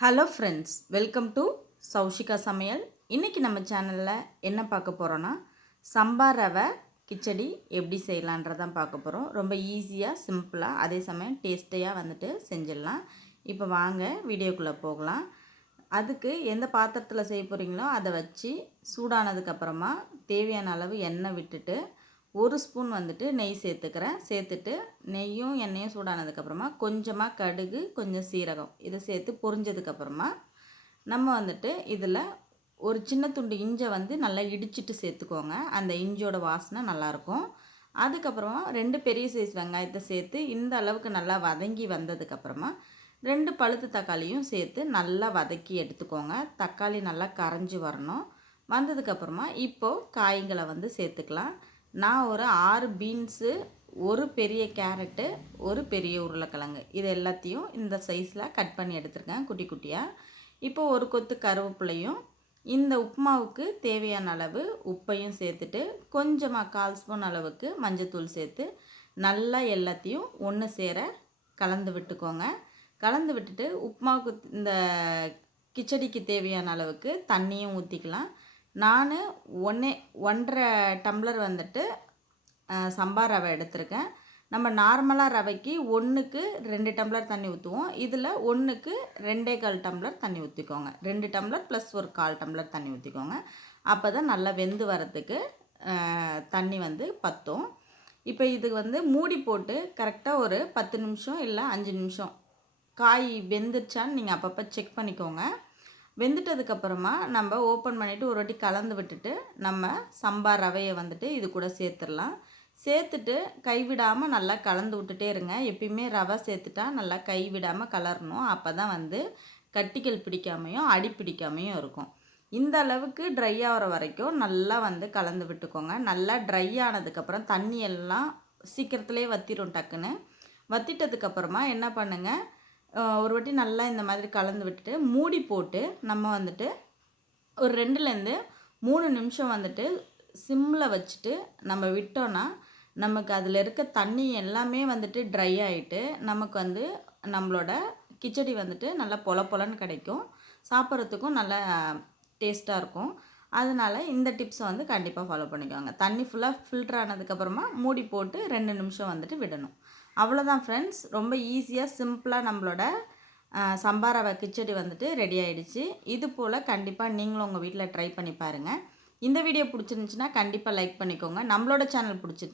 Hello friends, welcome to Saushika சமையல். இன்றைக்கி நம்ம சேனலில் என்ன பார்க்க போகிறோன்னா, சம்பா ரவை கிச்சடி எப்படி செய்யலான்றதான் பார்க்க போகிறோம். ரொம்ப ஈஸியாக, சிம்பிளாக, அதே சமயம் டேஸ்டியாக வந்துட்டு செஞ்சிடலாம். இப்போ வாங்க வீடியோக்குள்ளே போகலாம். அதுக்கு எந்த பாத்திரத்தில் செய்ய போகிறீங்களோ அதை வச்சு சூடானதுக்கப்புறமா தேவையான அளவு எண்ணெய் விட்டுட்டு ஒரு ஸ்பூன் வந்துட்டு நெய் சேர்த்துக்கிறேன். சேர்த்துட்டு நெய்யும் எண்ணெயும் சூடானதுக்கப்புறமா கொஞ்சமாக கடுகு, கொஞ்சம் சீரகம் இதை சேர்த்து பொரிஞ்சதுக்கப்புறமா நம்ம வந்துட்டு இதில் ஒரு சின்ன துண்டு இஞ்சை வந்து நல்லா இடிச்சிட்டு சேர்த்துக்கோங்க. அந்த இஞ்சோட வாசனை நல்லாயிருக்கும். அதுக்கப்புறமா 2 பெரிய சைஸ் வெங்காயத்தை சேர்த்து இந்த அளவுக்கு நல்லா வதங்கி வந்ததுக்கப்புறமா 2 பழுத்து தக்காளியும் சேர்த்து நல்லா வதக்கி எடுத்துக்கோங்க. தக்காளி நல்லா கரைஞ்சி வரணும். வந்ததுக்கப்புறமா இப்போது காய்களை வந்து சேர்த்துக்கலாம். நான் ஒரு 6 பீன்ஸு, ஒரு பெரிய கேரட்டு, ஒரு பெரிய உருளைக்கிழங்கு இது எல்லாத்தையும் இந்த சைஸில் கட் பண்ணி எடுத்துருக்கேன் குட்டி குட்டியாக. இப்போ ஒரு கொத்து கருவேப்பிலையும் இந்த உப்புமாவுக்கு தேவையான அளவு உப்பையும் சேர்த்துட்டு கொஞ்சமாக 1/4 ஸ்பூன் அளவுக்கு மஞ்சத்தூள் சேர்த்து நல்லா எல்லாத்தையும் ஒன்று சேர கலந்து விட்டுக்கோங்க. கலந்து விட்டுட்டு உப்புமாவுக்கு இந்த கிச்சடிக்கு தேவையான அளவுக்கு தண்ணியும் ஊற்றிக்கலாம். நான் 1.5 டம்ளர் வந்துட்டு சம்பா ரவை எடுத்திருக்கேன். நம்ம நார்மலாக ரவைக்கு 1க்கு 2 டம்ளர் தண்ணி ஊற்றுவோம். இதில் 1க்கு 2.25 டம்ளர் தண்ணி ஊற்றிக்கோங்க. 2 டம்ளர் ப்ளஸ் ஒரு 1/4 டம்ளர் தண்ணி ஊற்றிக்கோங்க. அப்போ தான் நல்லா வெந்து வரத்துக்கு தண்ணி வந்து பற்றும். இப்போ இதுக்கு வந்து மூடி போட்டு கரெக்டாக ஒரு 10 நிமிஷம் இல்லை 5 நிமிஷம் காய் வெந்துருச்சான்னு நீங்கள் அப்பப்போ செக் பண்ணிக்கோங்க. வெந்துட்டதுக்கப்புறமா நம்ம ஓப்பன் பண்ணிவிட்டு ஒரு வாட்டி கலந்து விட்டுட்டு நம்ம சம்பா ரவையை வந்துட்டு இது கூட சேர்த்துடலாம். சேர்த்துட்டு கைவிடாமல் நல்லா கலந்து விட்டுட்டே இருங்க. எப்பயுமே ரவை சேர்த்துட்டா நல்லா கைவிடாமல் கலரணும். அப்போ தான் வந்து கட்டிகள் பிடிக்காமையும் அடி பிடிக்காமையும் இருக்கும். இந்த அளவுக்கு ட்ரை ஆகிற வரைக்கும் நல்லா வந்து கலந்து விட்டுக்கோங்க. நல்லா ட்ரை ஆனதுக்கப்புறம் தண்ணி எல்லாம் சீக்கிரத்துலேயே வற்றிடும். டக்குன்னு வற்றிட்டதுக்கப்புறமா என்ன பண்ணுங்கள், ஒரு வாட்டி நல்லா இந்த மாதிரி கலந்து விட்டுட்டு மூடி போட்டு நம்ம வந்துட்டு ஒரு 2லேருந்து 3 நிமிஷம் வந்துட்டு சிம்மில் வச்சுட்டு நம்ம விட்டோன்னா நமக்கு அதில் இருக்க தண்ணி எல்லாமே வந்துட்டு ட்ரை ஆகிட்டு நமக்கு வந்து நம்மளோட கிச்சடி வந்துட்டு நல்லா பொல பொலன்னு கிடைக்கும். சாப்பிட்றதுக்கும் நல்லா டேஸ்ட்டாக இருக்கும். அதனால் இந்த டிப்ஸை வந்து கண்டிப்பாக ஃபாலோ பண்ணிக்கோங்க. தண்ணி ஃபுல்லாக ஃபில்டர் ஆனதுக்கப்புறமா மூடி போட்டு 2 நிமிஷம் வந்துட்டு விடணும். அவ்வளோதான் ஃப்ரெண்ட்ஸ். ரொம்ப ஈஸியாக சிம்பிளாக நம்மளோட சம்பா ரவை கிச்சடி வந்துட்டு ரெடி ஆகிடுச்சு. இது போல் கண்டிப்பாக நீங்களும் உங்கள் வீட்டில் ட்ரை பண்ணி பாருங்கள். இந்த வீடியோ பிடிச்சிருந்துச்சின்னா கண்டிப்பாக லைக் பண்ணிக்கோங்க. நம்மளோட சேனல் பிடிச்சி